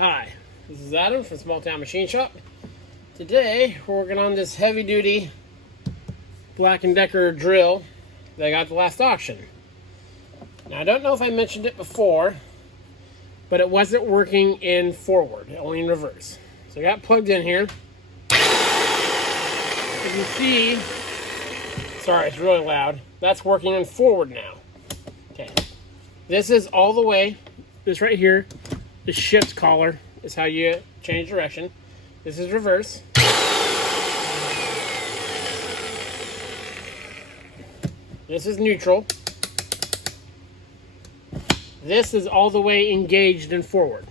Hi, this is Adam from Small Town Machine Shop. Today we're working on this heavy duty Black & Decker drill that I got at the last auction. Now I don't know if I mentioned it before, but it wasn't working in forward, only in reverse. So I got plugged in here. As you can see, sorry it's really loud, that's working in forward now. Okay, this is all the way, this right here, the shift collar is how you change direction. This is reverse. This is neutral. This is all the way engaged and forward.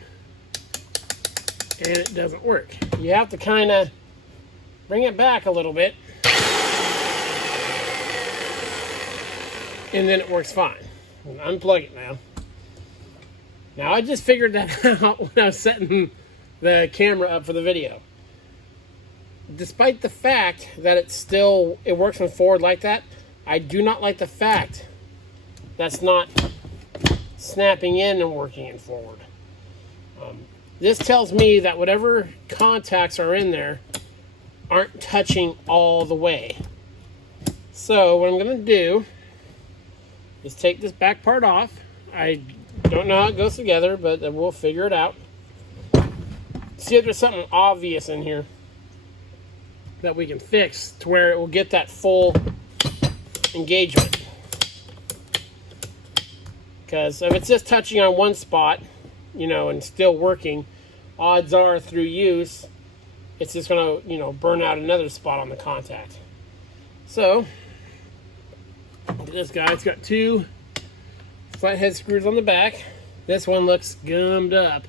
And it doesn't work. You have to kind of bring it back a little bit. And then it works fine. Unplug it now. Now I just figured that out when I was setting the camera up for the video. Despite the fact that it works in forward like that, I do not like the fact that's not snapping in and working in forward. This tells me that whatever contacts are in there aren't touching all the way. So what I'm going to do is take this back part off. I don't know how it goes together, but we'll figure it out. See if there's something obvious in here that we can fix to where it will get that full engagement. Because if it's just touching on one spot, and still working, odds are through use, it's just going to, burn out another spot on the contact. So, look at this guy. It's got two flathead screws on the back. This one looks gummed up.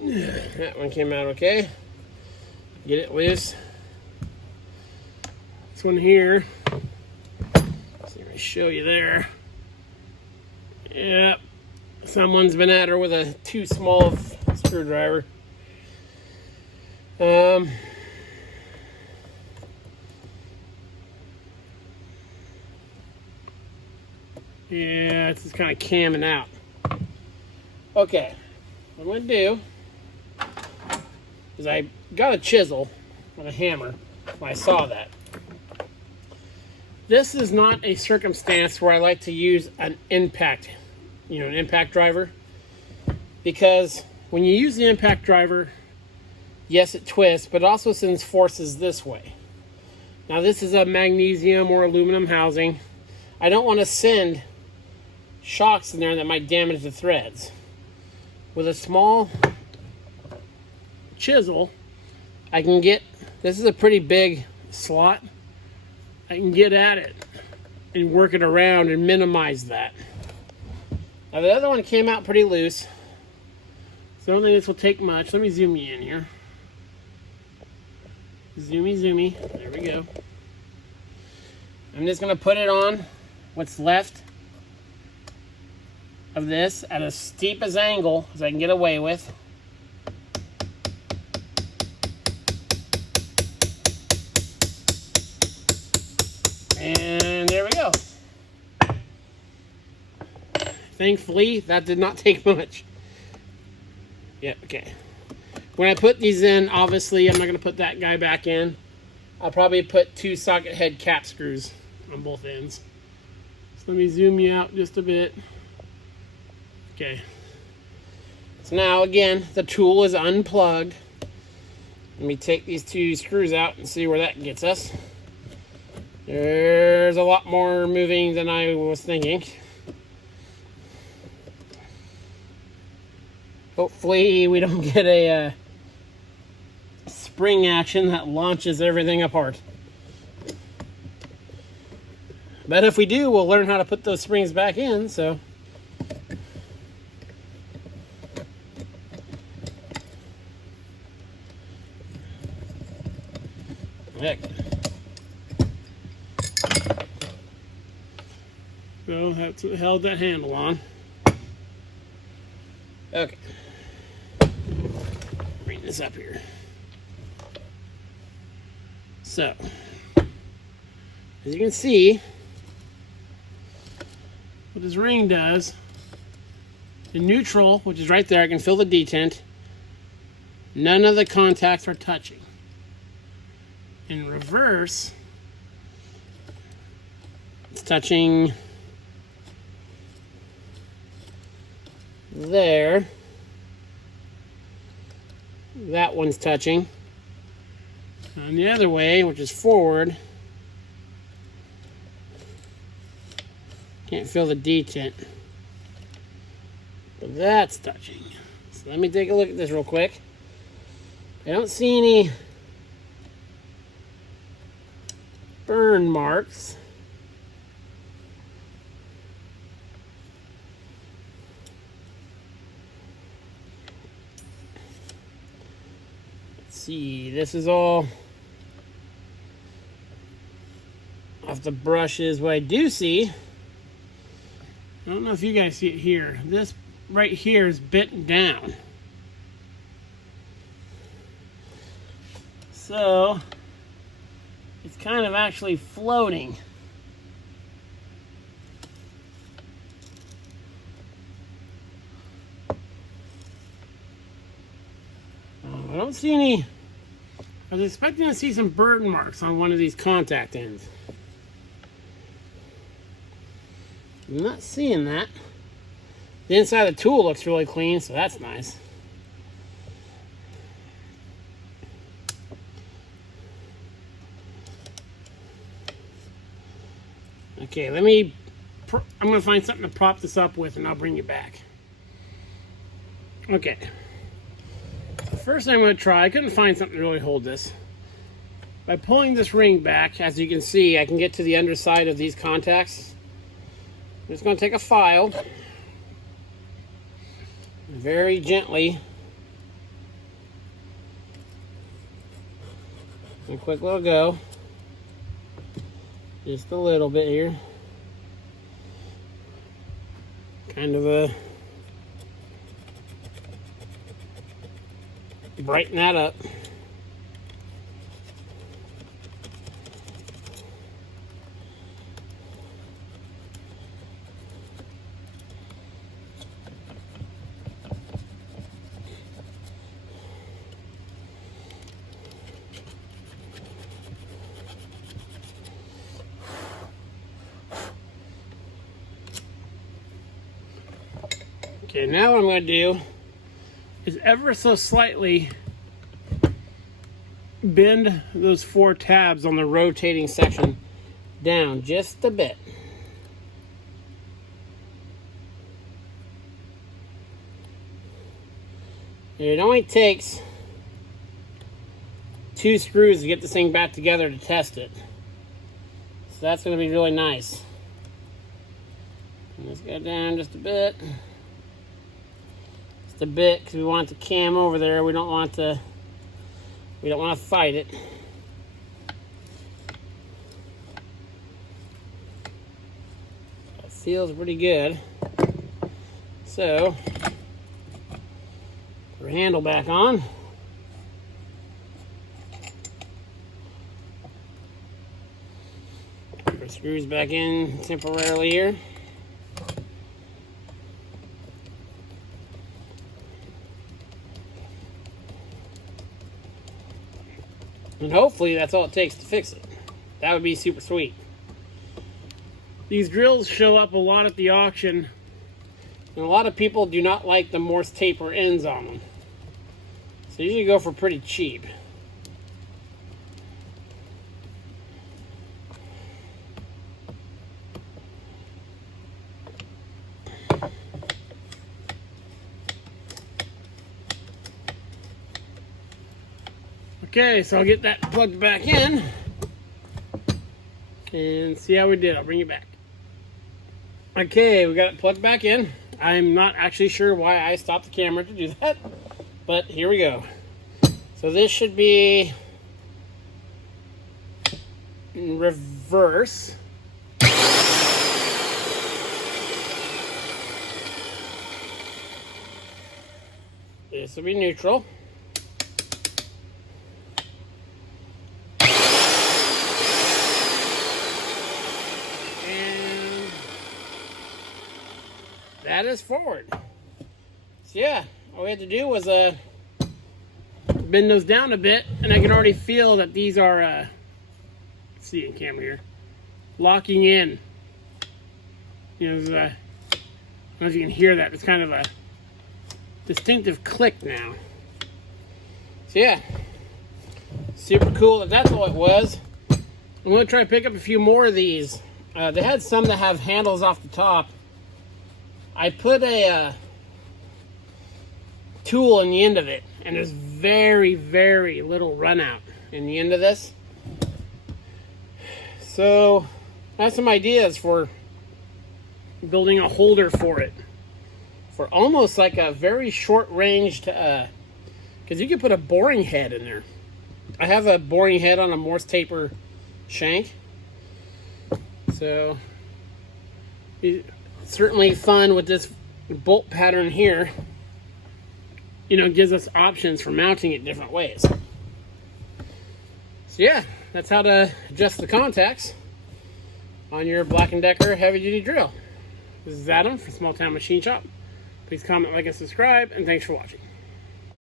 That one came out okay. Get it loose. This one here, let's see if I show you there. Yep, someone's been at her with a too small screwdriver. Yeah, it's just kind of camming out. Okay, what I'm going to do is I got a chisel and a hammer when I saw that. This is not a circumstance where I like to use an impact, an impact driver, because when you use the impact driver, yes, it twists, but it also sends forces this way. Now this is a magnesium or aluminum housing. I don't want to send shocks in there that might damage the threads. With a small chisel, I can get, this is a pretty big slot, I can get at it and work it around and minimize that. Now the other one came out pretty loose, so I don't think this will take much. Let me zoom you in here. Zoomy, there we go. I'm just going to put it on what's left of this at as steep as angle as I can get away with. And there we go. Thankfully, that did not take much. Yeah, okay. When I put these in, obviously, I'm not going to put that guy back in. I'll probably put 2 socket head cap screws on both ends. So let me zoom you out just a bit. Okay. So now, again, the tool is unplugged. Let me take these 2 screws out and see where that gets us. There's a lot more moving than I was thinking. Hopefully we don't get a spring action that launches everything apart. But if we do, we'll learn how to put those springs back in, so. Heck. So that's what held that handle on. Okay. Bring this up here. So, as you can see, what this ring does, in neutral, which is right there, I can feel the detent. None of the contacts are touching. In reverse, it's touching there. That one's touching. On the other way, which is forward, can't feel the detent. But that's touching. So let me take a look at this real quick. I don't see any burn marks. Let's see, this is all off the brushes. What I do see, I don't know if you guys see it here, this right here is bent down. So it's kind of actually floating. I don't see any. I was expecting to see some burn marks on one of these contact ends. I'm not seeing that. The inside of the tool looks really clean, so that's nice. Okay, I'm going to find something to prop this up with, and I'll bring you back. Okay. The first thing I'm going to try, I couldn't find something to really hold this. By pulling this ring back, as you can see, I can get to the underside of these contacts. I'm just going to take a file, very gently, a quick little go, just a little bit here, kind of a brighten that up. Okay, now what I'm going to do is ever so slightly bend those 4 tabs on the rotating section down just a bit. It only takes 2 screws to get this thing back together to test it. So that's going to be really nice. Let's go down just a bit. Just a bit, because we want the cam over there. We don't want to fight it. That seals pretty good. So, put our handle back on. Put our screws back in temporarily here. And hopefully that's all it takes to fix it. That would be super sweet. These drills show up a lot at the auction, and a lot of people do not like the Morse taper ends on them. So you usually go for pretty cheap. Okay, so I'll get that plugged back in and see how we did. I'll bring you back. Okay, we got it plugged back in. I'm not actually sure why I stopped the camera to do that, but here we go. So this should be in reverse. This will be neutral. that is forward. So yeah, all we had to do was bend those down a bit, and I can already feel that these are, see in camera here, locking in. You know, I don't know if you can hear that. It's kind of a distinctive click now. So yeah, super cool that that's all it was. I'm going to try to pick up a few more of these. They had some that have handles off the top. I put a tool in the end of it, and there's very, very little run out in the end of this. So I have some ideas for building a holder for it, for almost like a very short ranged, because you can put a boring head in there. I have a boring head on a Morse taper shank, so it's certainly fun with this bolt pattern here. You know, it gives us options for mounting it different ways. So yeah, that's how to adjust the contacts on your Black & Decker heavy duty drill. This is Adam from Small Town Machine Shop. Please comment, like, and subscribe, and thanks for watching.